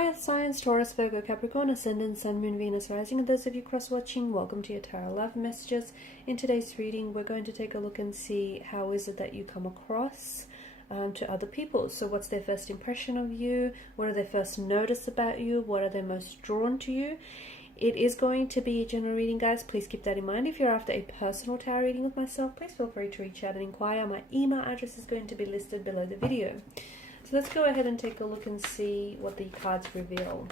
Hi, Science, Taurus, Virgo, Capricorn, Ascendant, Sun, Moon, Venus, Rising, and those of you cross-watching, welcome to your Tarot Love Messages. In today's reading, we're going to take a look and see how is it that you come across to other people. So what's their first impression of you? What do they first notice about you? What are they most drawn to you? It is going to be a general reading, guys. Please keep that in mind. If you're after a personal tarot reading with myself, please feel free to reach out and inquire. My email address is going to be listed below the video. So let's go ahead and take a look and see what the cards reveal.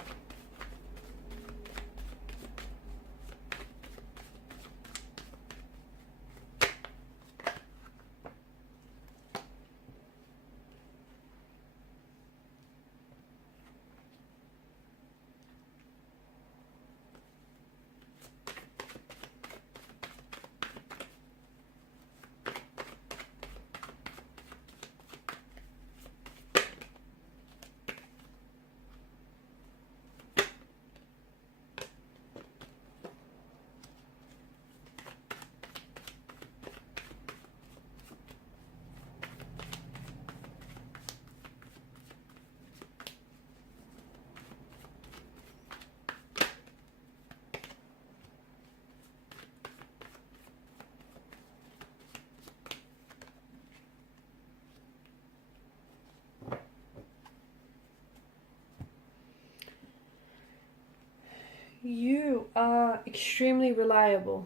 You are extremely reliable.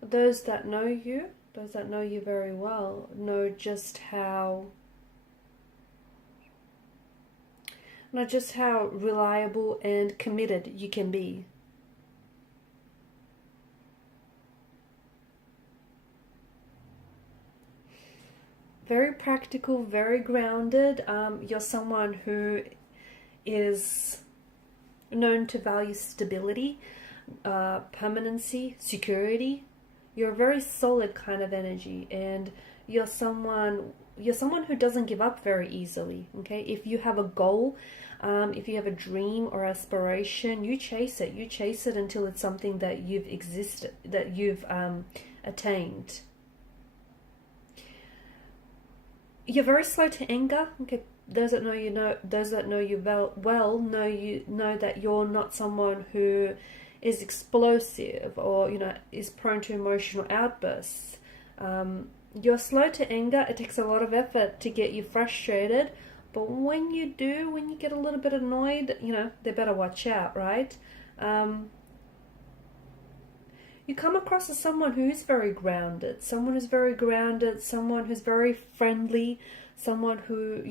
Those that know you very well, know just how reliable and committed you can be. Very practical, very grounded. You're someone who is known to value stability, permanency, security. You're a very solid kind of energy, and you're someone who doesn't give up very easily. Okay, if you have a goal, if you have a dream or aspiration, you chase it. You chase it until it's something that you've attained. You're very slow to anger. Okay. Those that know you know that you're not someone who is explosive or is prone to emotional outbursts. You're slow to anger. It takes a lot of effort to get you frustrated, but when you get a little bit annoyed, they better watch out, right? You come across as someone who is very grounded, someone who's very friendly, someone who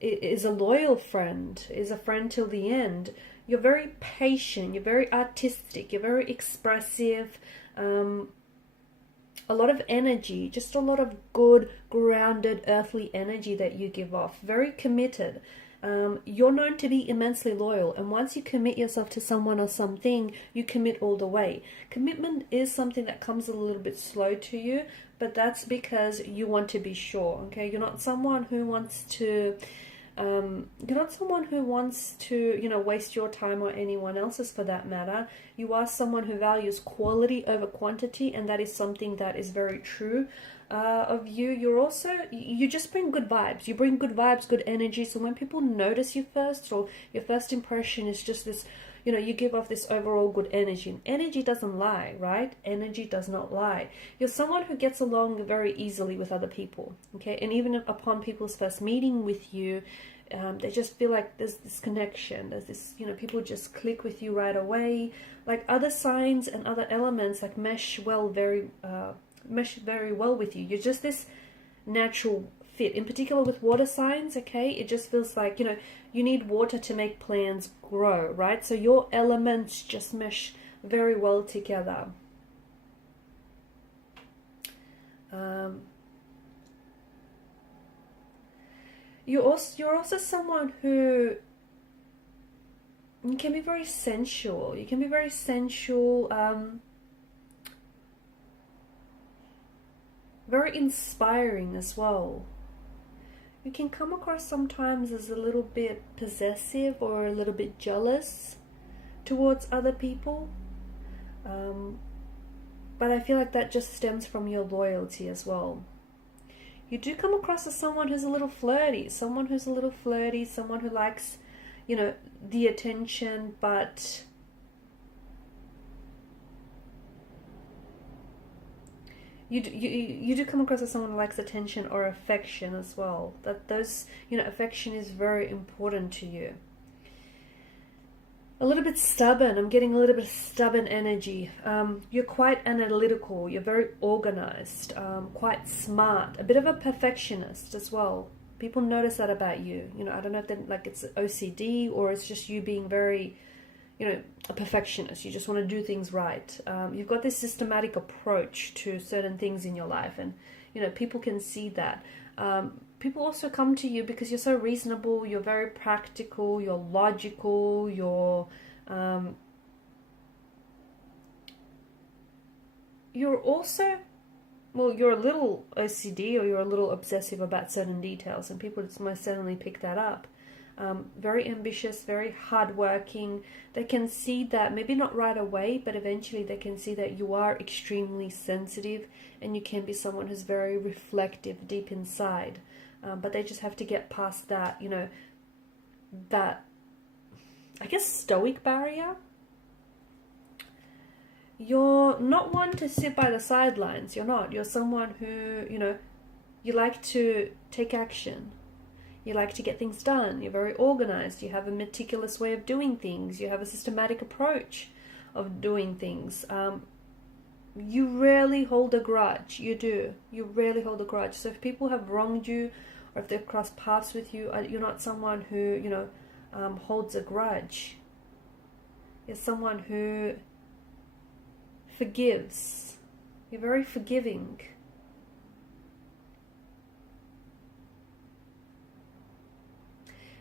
is a loyal friend, is a friend till the end. You're very patient, you're very artistic, you're very expressive, a lot of energy, just a lot of good, grounded, earthly energy that you give off. Very committed. You're known to be immensely loyal, and once you commit yourself to someone or something, you commit all the way. Commitment is something that comes a little bit slow to you, but that's because you want to be sure. Okay, you're not someone who wants to waste your time or anyone else's for that matter. You are someone who values quality over quantity, and that is something that is very true of you. You just bring good vibes. You bring good vibes, good energy. So when people notice you first, or your first impression is just this, you give off this overall good energy. And energy doesn't lie, right? Energy does not lie. You're someone who gets along very easily with other people, okay? And even upon people's first meeting with you, they just feel like there's this connection. There's this, people just click with you right away. Like other signs and other elements like mesh very well with you. You're just this natural fit. In particular with water signs, okay, it just feels like you need water to make plants grow, right? So your elements just mesh very well together. You're also someone who can be very sensual. You can be very sensual, very inspiring as well. You can come across sometimes as a little bit possessive or a little bit jealous towards other people. But I feel like that just stems from your loyalty as well. you do come across as someone who's a little flirty, someone who likes, you know, the attention, but you do come across as someone who likes attention or affection as well. That those, you know, affection is very important to you. A little bit stubborn. I'm getting a little bit of stubborn energy. You're quite analytical. You're very organized. Quite smart. A bit of a perfectionist as well. People notice that about you. You know, I don't know if then like it's OCD or it's just you being very, you know, a perfectionist. You just want to do things right. You've got this systematic approach to certain things in your life, and you know, people can see that. People also come to you because you're so reasonable, you're very practical, you're logical, you're also, well, you're a little OCD or you're a little obsessive about certain details, and people just most certainly pick that up. Very ambitious, very hardworking. They can see that, maybe not right away, but eventually they can see that you are extremely sensitive and you can be someone who's very reflective deep inside. But they just have to get past that, you know, that, I guess, stoic barrier. You're not one to sit by the sidelines. You're not. You're someone who, you know, you like to take action. You like to get things done. You're very organized. You have a meticulous way of doing things. You have a systematic approach of doing things. You rarely hold a grudge. You do. You rarely hold a grudge. So if people have wronged you, or if they've crossed paths with you, you're not someone who, you know, holds a grudge. You're someone who forgives. You're very forgiving.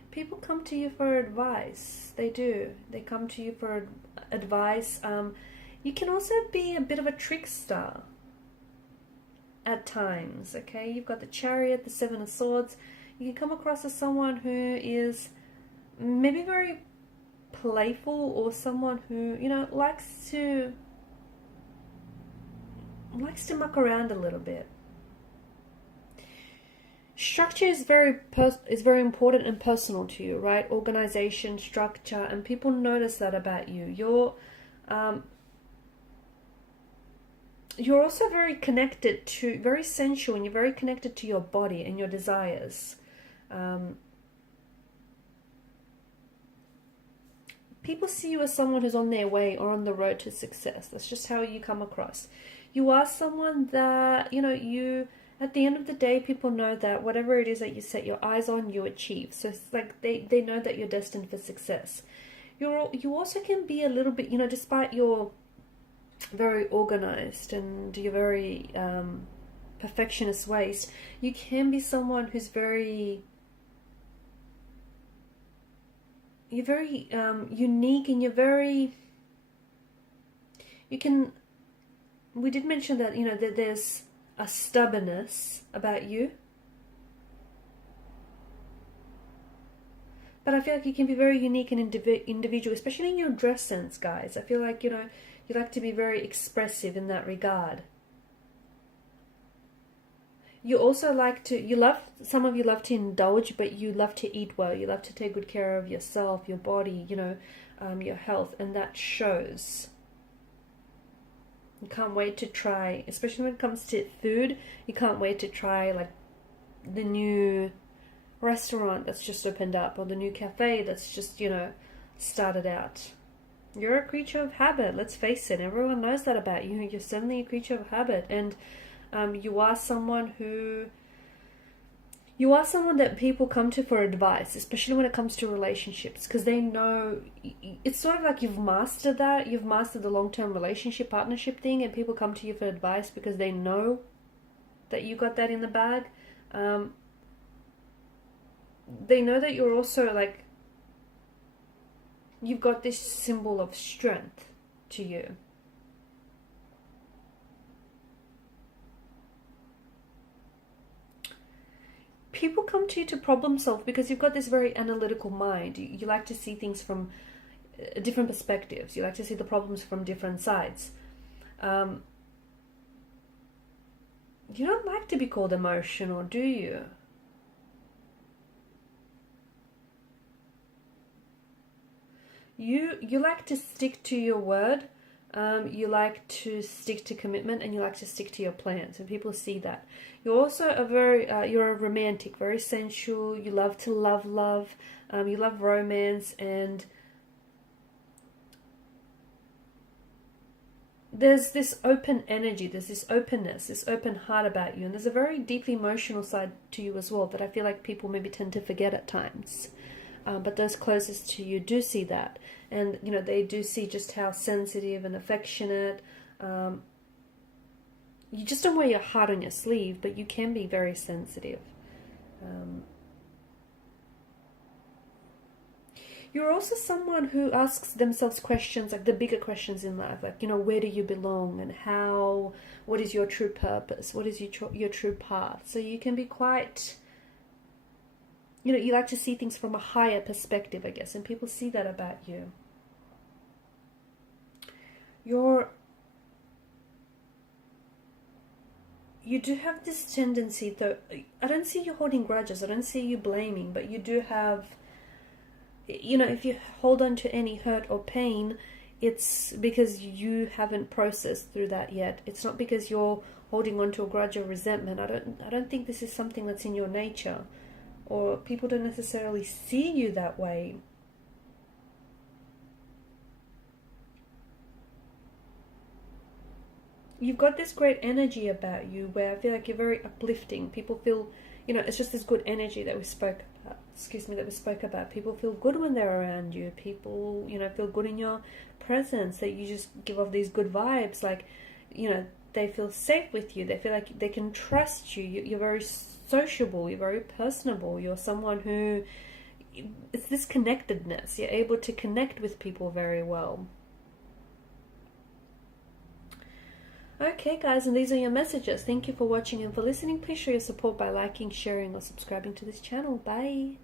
People come to you for advice. They do. They come to you for advice. You can also be a bit of a trickster at times, okay? You've got the Chariot, the Seven of Swords. You can come across as someone who is maybe very playful, or someone who, you know, likes to muck around a little bit. Structure is very important and personal to you, right? Organization, structure, and people notice that about you. You're also very connected to, very sensual, and you're very connected to your body and your desires. People see you as someone who's on their way or on the road to success. That's just how you come across. You are someone that, you know, you, at the end of the day, people know that whatever it is that you set your eyes on, you achieve. So it's like they know that you're destined for success. You also can be a little bit, you know, despite your very organized and your very perfectionist ways, you can be someone who's you're very unique, and we did mention that, you know, that there's a stubbornness about you, but I feel like you can be very unique and individual, especially in your dress sense, guys. I feel like, you know, you like to be very expressive in that regard. You also like to, some of you love to indulge, but you love to eat well. You love to take good care of yourself, your body, you know, your health, and that shows. You can't wait to try, especially when it comes to food, you can't wait to try like the new restaurant that's just opened up, or the new cafe that's just, you know, started out. You're a creature of habit, let's face it. Everyone knows that about you. You're certainly a creature of habit, and you are someone that people come to for advice, especially when it comes to relationships, because they know, it's sort of like you've mastered that. You've mastered the long-term relationship, partnership thing, and people come to you for advice because they know that you got that in the bag. They know that you're also like, you've got this symbol of strength to you. People come to you to problem solve because you've got this very analytical mind. You like to see things from different perspectives. You like to see the problems from different sides. You don't like to be called emotional, do you? You like to stick to your word. You like to stick to commitment, and you like to stick to your plans, and people see that. You're also a very you're a romantic, very sensual. You love to love. You love romance, and there's this open energy, there's this openness, this open heart about you, and there's a very deeply emotional side to you as well that I feel like people maybe tend to forget at times. But those closest to you do see that, and you know, they do see just how sensitive and affectionate. You just don't wear your heart on your sleeve, but you can be very sensitive. You're also someone who asks themselves questions, like the bigger questions in life, like, you know, where do you belong, and how, what is your true purpose, what is your true path. So you can be quite, you know, you like to see things from a higher perspective, I guess, and people see that about you. You do have this tendency, though, I don't see you holding grudges, I don't see you blaming, but you do have, you know, if you hold on to any hurt or pain, it's because you haven't processed through that yet. It's not because you're holding on to a grudge or resentment. I don't think this is something that's in your nature, or people don't necessarily see you that way. You've got this great energy about you where I feel like you're very uplifting. People feel, you know, it's just this good energy that we spoke about. That we spoke about. People feel good when they're around you. People, you know, feel good in your presence. That you just give off these good vibes. Like, you know, they feel safe with you. They feel like they can trust you. You're very sociable. You're very personable. You're someone who, it's this connectedness. You're able to connect with people very well. Okay guys, and these are your messages. Thank you for watching and for listening. Please show your support by liking, sharing or subscribing to this channel. Bye.